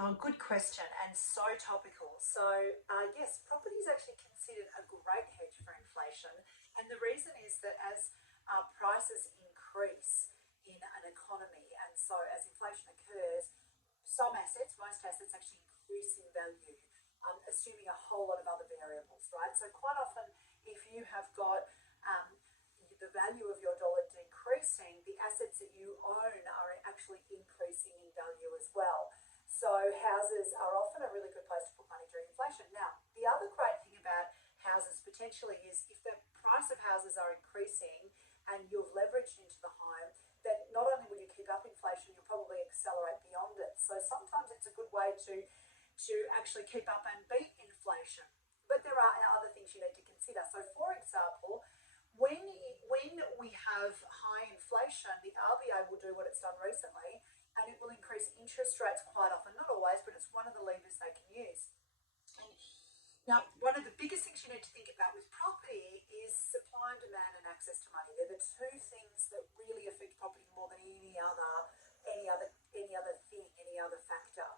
Good question and so topical. Yes, property is actually considered a great hedge for inflation. And the reason is that as prices increase in an economy, and so as inflation occurs, some assets, most assets actually increase in value, assuming a whole lot of other variables, right? So quite often, if you have got the value of your dollar decreasing, the assets that you own are actually increasing in value as well. So houses are often a really good place to put money during inflation. Now, the other great thing about houses potentially is if the price of houses are increasing and you've leveraged into the home, then not only will you keep up inflation, you'll probably accelerate beyond it. So sometimes it's a good way to actually keep up and beat inflation. But there are other things you need to consider. So for example, when we have high inflation, the RBA will do what it's done recently, and it will increase interest rates quite often, not always, but it's one of the levers they can use. And now, one of the biggest things you need to think about with property is supply and demand and access to money. They're the two things that really affect property more than any other factor.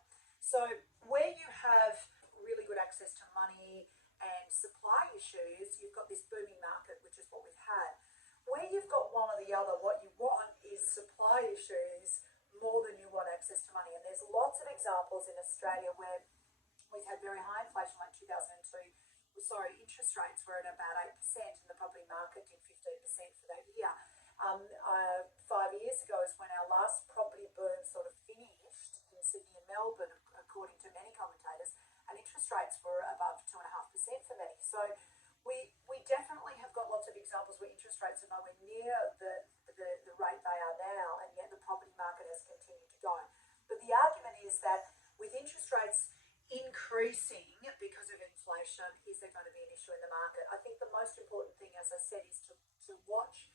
So where you have really good access to money and supply issues, you've got this booming market, which is what we've had. Where you've got one or the other, what you want is supply issues more than you want access to money. And there's lots of examples in Australia where we've had very high inflation, like 2002. Interest rates were at about 8%, and the property market did 15% for that year. 5 years ago is when our last property boom sort of finished in Sydney and Melbourne, according to many commentators, and interest rates were above 2.5% for many. So we definitely have got lots of examples where interest rates are nowhere near the rate they are now, and yet the property market has continued to go. But the argument is that with interest rates increasing because of inflation, is there going to be an issue in the market? I think the most important thing, as I said, is to watch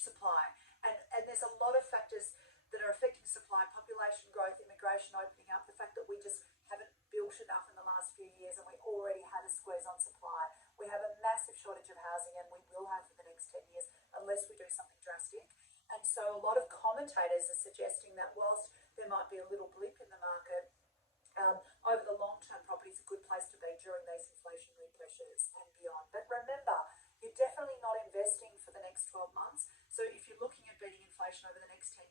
supply. And there's a lot of factors that are affecting supply: population growth, immigration opening up, the fact that we just haven't built enough in the last few years and we already had a squeeze on supply. We have a massive shortage of housing, and we will have for the next 10 years unless we do something drastic. And so a lot of commentators are suggesting that whilst there might be a little blip in the market, over the long term, property is a good place to be during these inflationary pressures and beyond. But remember, you're definitely not investing for the next 12 months. So if you're looking at beating inflation over the next 10